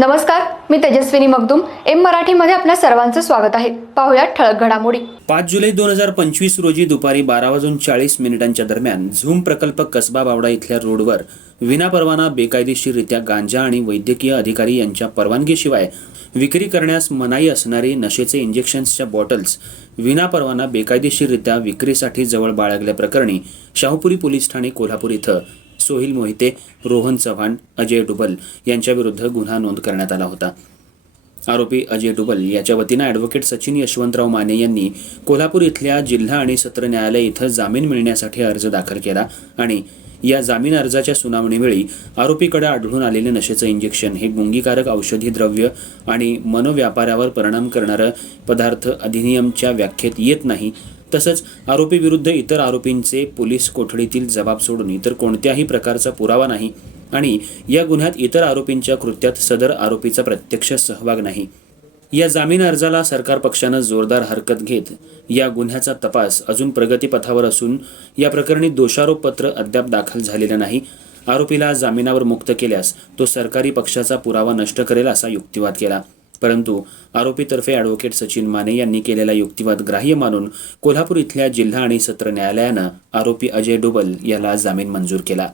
नमस्कार मी तेजस्विनी मगदुम. एम मराठीमध्ये आपल्या सर्वांचं स्वागत आहे. पाहुयात ठळक घडामोडी. पाच जुलै दोन हजार पंचवीस रोजी दुपारी बारा वाजून चाळीस मिनिटांच्या दरम्यान झूम प्रकल्प कसबा बावडा इथल्या रोडवर विनापरवाना बेकायदेशीररित्या गांजा आणि वैद्यकीय अधिकारी यांच्या परवानगीशिवाय विक्री करण्यास मनाई असणारी नशेचे इंजेक्शन्सच्या बॉटल्स विनापरवाना बेकायदेशीररित्या विक्रीसाठी जवळ बाळगल्याप्रकरणी शाहूपुरी पोलीस ठाणे कोल्हापूर इथं सोहिल मोहिते रोहन चव्हाण अजय डुबल यांच्याविरुद्ध गुन्हा नोंद करण्यात आला होता. आरोपी अजय डुबल याच्या वतीनं ॲडव्होकेट सचिन यशवंतराव माने यांनी कोल्हापूर इथल्या जिल्हा आणि सत्र न्यायालय इथं जामीन मिळण्यासाठी अर्ज दाखल केला आणि या जामीन अर्जाच्या सुनावणीवेळी आरोपीकडे आढळून आलेले नशेचं इंजेक्शन हे गुंगीकारक औषधी द्रव्य आणि मनोव्यापारावर परिणाम करणारं पदार्थ अधिनियमच्या व्याख्येत येत नाही तसंच आरोपी विरुद्ध इतर आरोपींचे पोलीस कोठडीतील जबाब सोडून इतर कोणत्याही प्रकारचा पुरावा नाही आणि या गुन्ह्यात इतर आरोपींच्या कृत्यात सदर आरोपीचा प्रत्यक्ष सहभाग नाही. या जामीन अर्जाला सरकार पक्षानं जोरदार हरकत घेत या गुन्ह्याचा तपास अजून प्रगतीपथावर असून या प्रकरणी दोषारोपपत्र अद्याप दाखल झालेलं नाही. आरोपीला जामिनावर मुक्त केल्यास तो सरकारी पक्षाचा पुरावा नष्ट करेल असा युक्तिवाद केला. परंतु आरोपीतर्फे ॲडव्होकेट सचिन माने यांनी केलेला युक्तिवाद ग्राह्य मानून कोल्हापूर इथल्या जिल्हा आणि सत्र न्यायालयानं आरोपी अजय डोबल याला जामीन मंजूर केला.